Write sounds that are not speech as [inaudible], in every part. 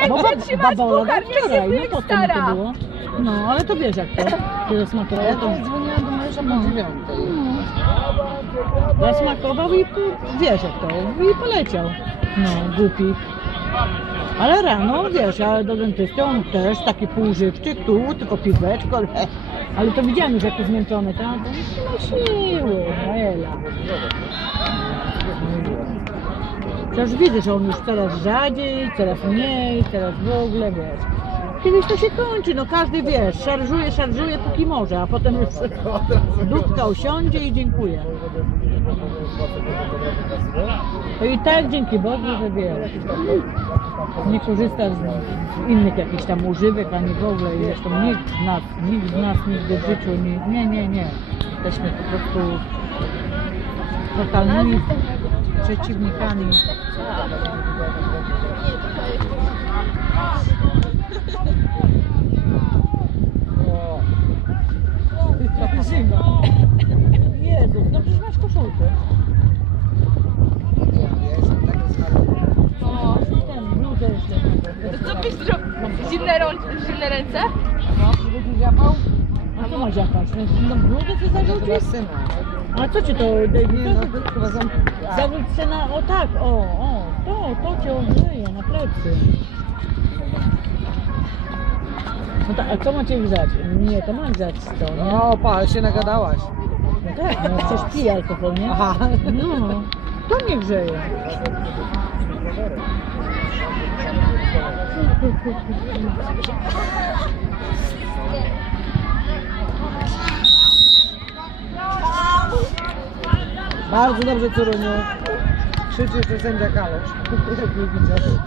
Jak baba Ola puchar, to niech się wczoraj, no pyk potem to stara. było. No, ale to wiesz jak to, kiedy smakowało, to dzwoniłam do męża po dziewiątej. zasmakował i pu- wiesz jak to, i poleciał. No, głupi. Ale rano, wiesz, ale do dentysty on też taki półżywczy, tu, tylko piweczko, ale, ale to widziałem już jak to zmęczony, tam, to no Ela. Też widzę, że on już coraz rzadziej, coraz mniej, coraz w ogóle, wiesz. Kiedyś to się kończy, no każdy wiesz, szarżuje, szarżuje póki może, a potem już [laughs] dupka usiądzie i dziękuję. To i tak dzięki Bogu, że wiesz, nie korzysta z innych jakichś tam używek, ani w ogóle, i zresztą nikt z nas, nikt z nas nigdy w życiu, nie, nie, nie, nie. Jesteśmy po prostu totalnymi przeciwnikami. Zima. Jezus, no przecież masz koszulkę. O, Ten, bluzę jeszcze. to co byś zrobił? Zimne, rą- zimne ręce? Będzie zapał? A co ma ziapać? No, no bluzę zarzucić? syna. A co ci to? Nie no, to chyba zam... Zawróć się na, o tak, o, o, to, to cię ogrzeje na plecy. No tak, a co macie grzać? Nie, to ma grzać to, nie? No No, pa, ale się nagadałaś. tak, no przecież pije alkohol, nie? Aha. No, to mnie grzeje. Bardzo dobrze, Curuniu. Krzyczysz, że sędzia Kalosz. Jak nie widział.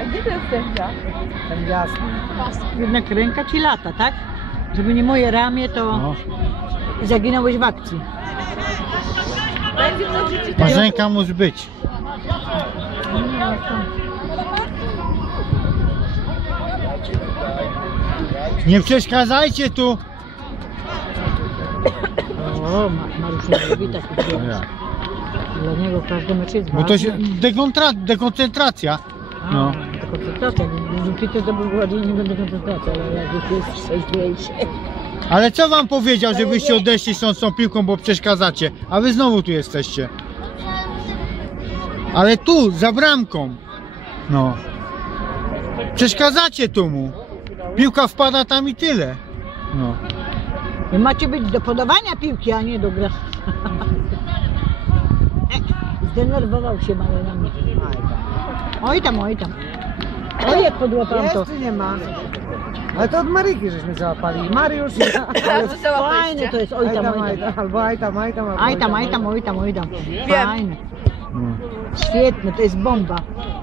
A gdzie to jest sędzia? Ten jasny. Jednak ręka ci lata, tak? Żeby nie moje ramię, to No. zaginąłeś w akcji. Będzie to życie Marzenka musi być. Nie przeszkadzajcie tu. O, Ma- Mariuszowi taki No wiesz. jak? Dla niego każdy mecz jest Bo to się dekontra, dekoncentracja. A, no. Koncentracja. Dzięki to to był bardziej nie będę koncentracja, ale jak już jest trzeźwiejszy. Ale co wam powiedział, żebyście odeszli stąd z tą piłką, bo przeszkadzacie? A wy znowu tu jesteście. Ale tu, za bramką. No. Przeszkadzacie tu mu. Piłka wpada tam i tyle. No. I macie być do podawania piłki, a nie do gra. [laughs] Zdenerwował się mały na mnie. Oj tam, oj tam. Oj, jak podłapałam to. Jest czy nie ma? Ale to od Maryki żeśmy załapali. Mariusz, [laughs] ja. A, to cała Fajne to jest, oj tam, oj tam. Albo aj tam, aj tam. Aj tam, aj tam, oj tam, oj tam. Fajne. Świetne, to jest bomba.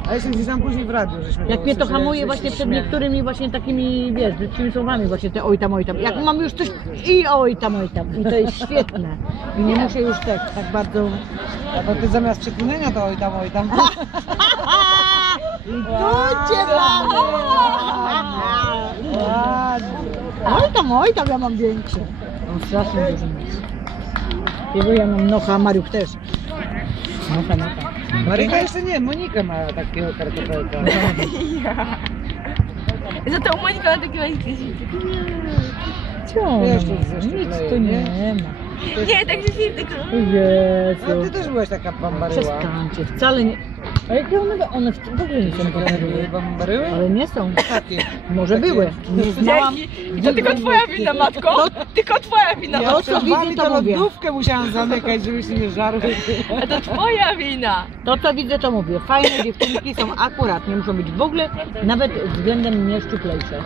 A jeszcze gdzieś tam później w radiu żeśmy Jak mnie to hamuje właśnie przed niektórymi właśnie takimi, wiesz, brzydkimi słowami właśnie te oj tam, oj tam. Jak mam już coś i oj tam, oj tam. I to jest świetne. I nie muszę już tak, tak bardzo... A to ty zamiast przeklinania to oj tam, oj tam. [laughs] I tu cię. Oj tam, oj tam, ja mam większe. Mam strasznie dużo. Jego ja mam nocha, a Mariuch też. Nocha, nocha. Maryka jeszcze nie, Monika ma takiego kartofelka. [laughs] Za to Monika ma takie wejście. Co? Wiesz, to jest Nic tu kleje, nie ma. Nie, tak się tylko. No ty Jezu. też byłaś taka bambaryła. Przestańcie, wcale nie. A jakie one, one w w ogóle nie są. Bambaryły? Ale nie są. Takie. Może były. Nie znałam. I to tylko twoja wina, matko. Tylko twoja wina. Ja- to, co widzę, to to mówię. lodówkę musiałam zamykać, żebyście nie żarły. A to twoja wina. To co widzę, to mówię. Fajne dziewczynki są akurat, nie muszą być w ogóle nawet względem mnie szczuplejsze.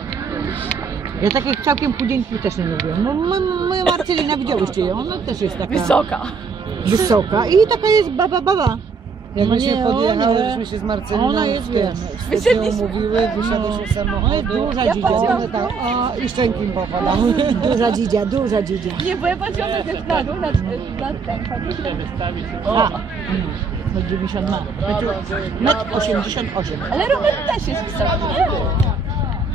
Ja takich całkiem chudzieńkich też nie lubię. No, mo- moja Marcelina, widziałyście ją, ona też jest taka Wysoka. wysoka i taka jest baba baba. Jak No myśmy nie, podjechały, one- żeśmy się z Marceliną ona jest, w tym, wiesz, w styczniu umówiły, wysiadłyśmy z Ona jest samochodu. duża Ja dzidzia. patrzyłam- One tak, o, i szczęki im popadały. [laughs] Duża dzidzia, duża dzidzia. Nie, bo ja patrzyłam na ten na dół, na, na ten. A, no 90 ma. Metr 88. Ale Robert też jest wysoki, nie?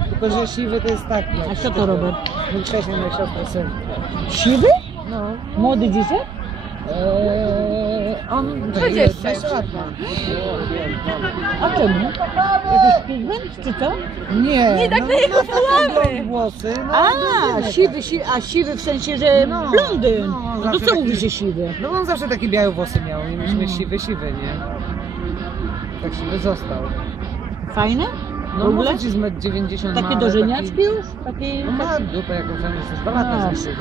Tylko, że siwy to jest taki. A co to Robert? Mój krześny jak siostra syn. Siwy? No. Młody dzisiaj? Eee, On 20. 20 lat ma. A czemu? Jakiś pigment czy co? Nie, Nie, tak no, na jego no, takie połamy. blond włosy. No, A, blondynek. siwy, siwy, a siwy w sensie, że No, blondyn. no, No to zawsze co taki- mówi, że siwy? No on zawsze takie białe włosy miał i myśmy siwy, siwy, nie? Tak siwy został. Fajne? No ogóle? może ci z 1,90 Takie ma, dożeniaczki taki- już? Takie... No ma dupę jakąś, tam jest już dwa lata A, zeszły.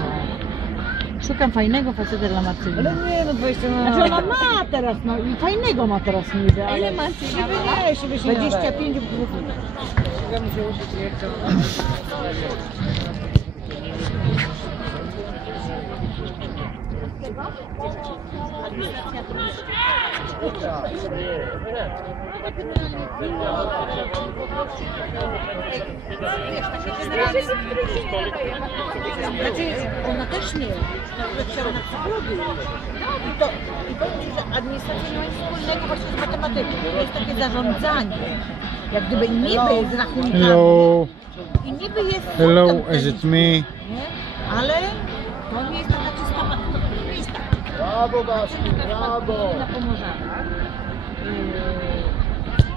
Szukam fajnego faceta dla Marceliny. Ale nie, no 20 lat. Znaczy ona ma teraz, no i fajnego ma teraz niby, ale... ile nie, siwy się nie nadaje. 25 grup. Ja mu się uczyć nie chcę. Znaczy, ona też nie. Chciała na psychologię. I to, i powiem Ci, że administracja nie ma nic wspólnego właśnie z matematyką. To jest takie zarządzanie. Jak gdyby niby z rachunkami. Hello, I niby jest... hello, is it me? nie? Ale to nie jest taka Brawo, Baszki, brawo! Na Pomorzanach. Yy,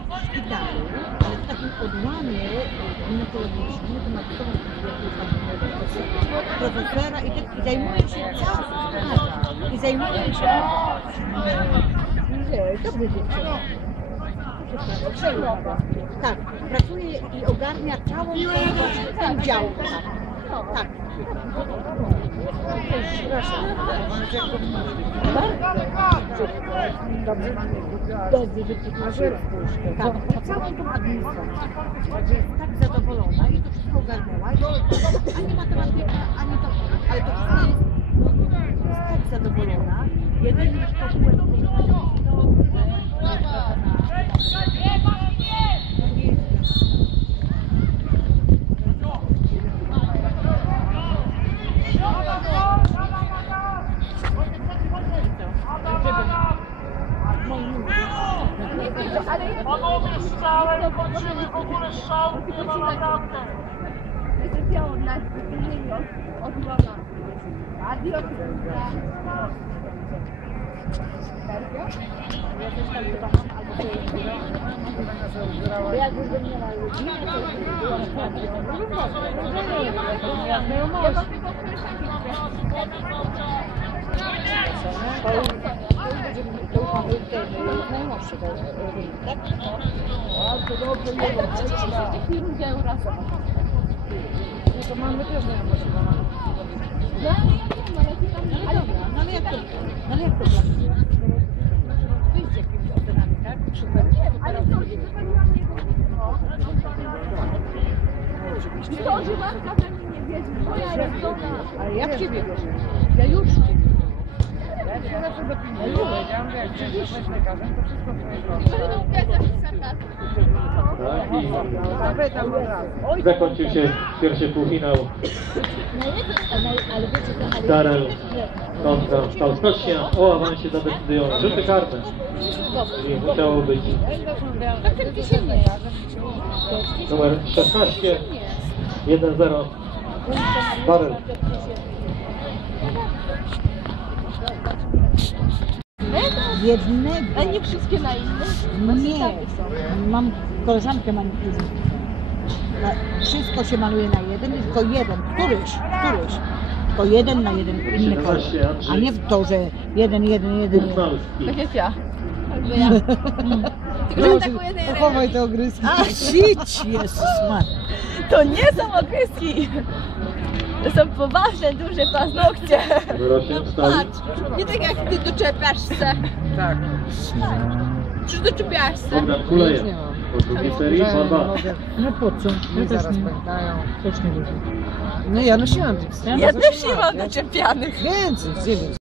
w szpitalu, ale w takim odłamie ginekologicznym, tematykowo profesora i, tak, i zajmuje się całym i zajmuje się nie, dobry dziewczyna. Tak, pracuje i ogarnia całą ten dział. Tak. tak. Dobrze, że ty Tak, całą tą administrację. Tak zadowolona i to wszystko ogarnęła. Ani matematyka, ani to, ale to wszystko jest, jest tak zadowolona. Jedyny pokój to, Panowie Bardzo dobrze, nie ma. 10 euro. To mamy też znajomości. Ale dobra, no ale jak to, no ale jak to pracuje? Wyjść z jakimiś ocenami, tak? Super. Ale to Ale ja w ciebie wierzę. Ja już w ciebie. Ja dopinguję. Ja jak jesteś lekarzem, to wszystko w twojej głowie. Zapytam od Zakończył się pierwszy półfinał Darel kontra Faustowsia. O awansie zadecydują rzuty karne. Czyli musiało być numer 16 1-0 Darel. Jednego. A nie wszystkie na inne? Nie. Mam koleżankę manikuzę. Wszystko się maluje na jeden, tylko jeden, któryś, któryś. Tylko jeden na jeden inny kolor. 17 A nie w to, że jeden, jeden, jeden, jeden. Uchwalski. Tak jak ja. Albo ja. [laughs] Tylko, że taką jeden Pochowaj te ogryski. A, sić, Jezus Maria. To nie są okreski. To są poważne, duże paznokcie. Numer 8 stali. Patrz, nie tak jak ty doczepiasz się. Tak. Czy doczepiasz się? Bogdan Kuleja. Nie mam. Po drugiej serii 2-2. mogę- No po co? Ja też zaraz nie. pękają. Też nie wiem. No ja nosiłam tych Ja też nie mam doczepianych. Więcej, dziewięć.